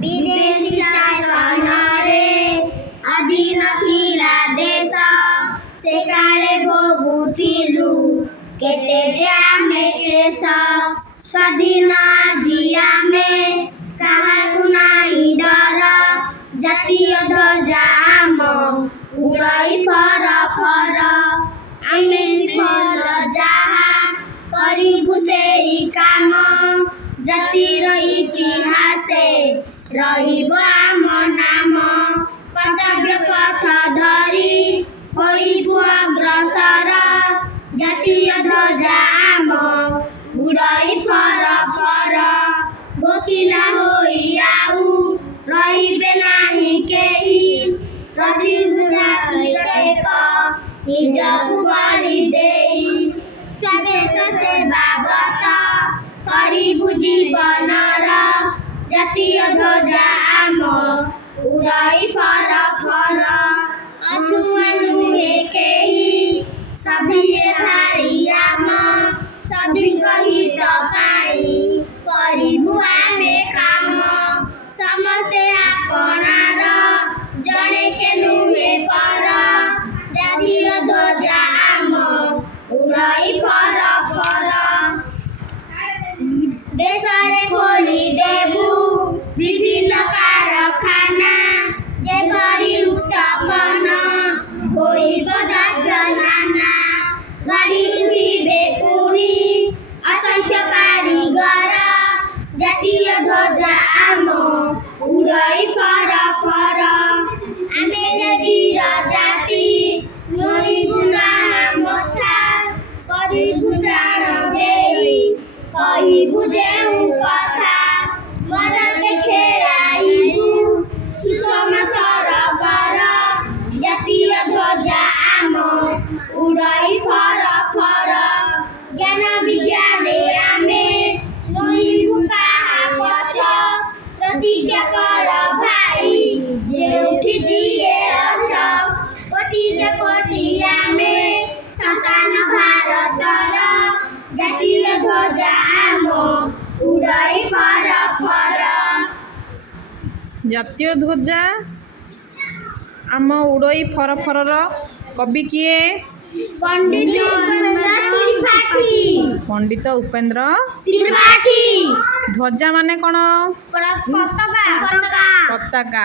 विदेशी शासनरे अधीन थिला देश से काले भोगुथिलु केते जे आमे केश स्वाधीन आजी आमे काहाकु नाही डर जातीय ध्वजा आम उड़ई फर फर आमे विफल जाहा करिबु सेई काम जातिर इतिहासे रहिब आम नाम कर्तव्य पथ धरी होइबु अग्रसर जातीय ध्वजा आम उड़ई फर फर भोकिला होई आउ रहिबे नाही केही प्रतिभूतिक निजକୁ बଳି देई ସ୍ୱାବେକ ସେବା ବ୍ରତ କରିବୁ ଜୀବନର ଜାତୀୟ ଧ୍ୱଜା ଆମ ଉଡ଼ଇ ଫର ଫର ଅଛୁଆଁ ନୁହେଁ କେହି ସଭିଏ ଭାଇ ଆମ ସଭିଙ୍କ ହିତ ପାଇଁ କରିବୁ ଆମେ କାମ ସମସ୍ତେ ଆପଣାର ଜଣେ କେ ନୁହେଁ ପର ଜାତୀୟ ଧ୍ୱଜା ଆମ ଉଡ଼ଇ ଫର ଫର ଦେଶରେ ଖୋଲି ଦେବୁ ବିଭିନ୍ନ କାରଖାନା ଯେପରି ଉତ୍ପନ୍ନ ହୋଇବ ଦ୍ରବ୍ୟ ନାନା ଗଢ଼ି ଉଠିବେ ପୁଣି ଅସଂଖ୍ୟ କାରିଗର ଜାତୀୟ ଧ୍ୱଜା ଆମ ଉଡ଼ଇ ଫର ଫର ଆମେ ଜାତିର ଜାତି ନୋଇବୁ ନା ମଥା କରିବୁ ଜାଣ ଦେଇ କହିବୁ ଯେଉଁ କଥା ମନକେ ଖେଳାଇବୁ ସୁଷମ ସରଗର ଜାତୀୟ ଧ୍ୱଜା ଆମ ଉଡ଼ଇ ଫର ଫର ଜ୍ଞାନ ବିଜ୍ଞାନେ ଆମେ ନୋଇବୁ କାହା ପଛ ପ୍ରତିଜ୍ଞା କର ଭାଇ ଯେଉଁଠି ଯିଏ ଅଛ କୋଟି ଯେ କୋଟି ଆମେ ସନ୍ତାନ ଭାରତର ଜାତୀୟ ଧ୍ୱଜା ଆମ ଉଡ଼ଇ ଫର ଫର ଜାତୀୟ ଧ୍ୱଜା ଆମ ଉଡ଼ଇ ଫର ଫରର କବି କିଏ? ପଣ୍ଡିତ ଉପେନ୍ଦ୍ର ତ୍ରିପାଠୀ। ଧ୍ୱଜା ମାନେ କ'ଣ? ପତାକା। ପତାକା।